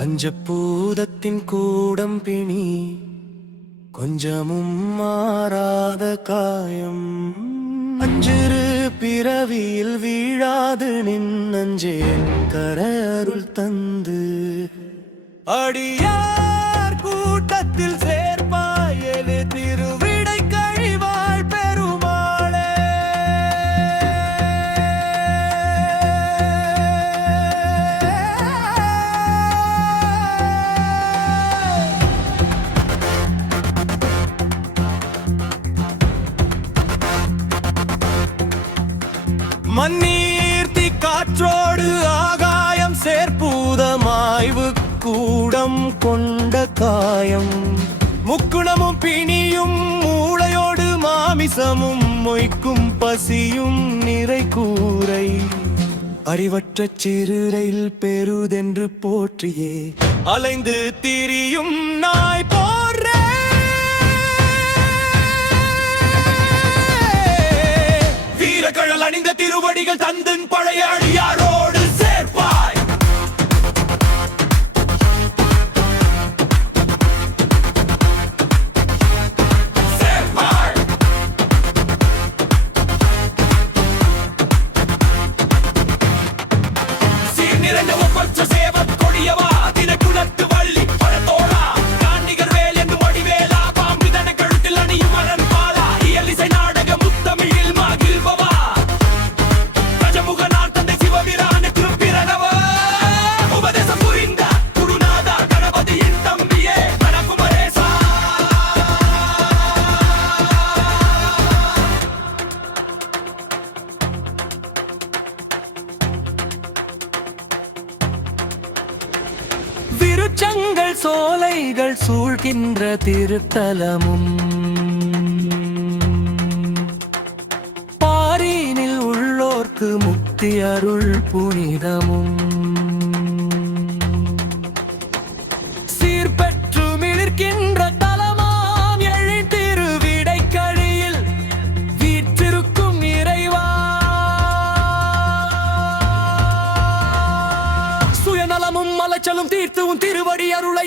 பஞ்சபூதத்தின் கூடம் பிணி கொஞ்சமும் மாறாத காயம் அஞ்சிரு பிறவியில் வீழாது நின்னஞ்சேன் கரருள் தந்து அடியார் கூட்டத்தில் சேர்ப்பாயலு திருவிடை கழிவாள் பெருமாளே. மண்ணீர்த்தி காற்றோடு ஆகாயம் சேர்ப்பூதமாய்வு கூடம் கொண்ட காயம் முக்குணமும் பிணியும் மூளையோடு மாமிசமும் மொய்க்கும் பசியும் நிறை கூரை அறிவற்ற சிறுரையில் பெருதென்று போற்றியே அலைந்து திரியும் நாய் போன்றே வீரக்கழல் அணிந்த திருவடிகள் தந்தன் பழைய அடியாரோடு சேர்ப்பாய். விருட்சங்கள் சோலைகள் சூழ்கின்ற திருத்தலமும் பாரினில் உள்ளோர்க்கு முக்தி அருள் புனிதமும் சீர்பெற்று மிளிர்கின்ற தலமாம் எழில் திருவிடை கழியில் வீற்றிருக்கும் இறைவா. சுயநலமும் மலைச்சலும் தீர்த்து உன் திருவடி அருளை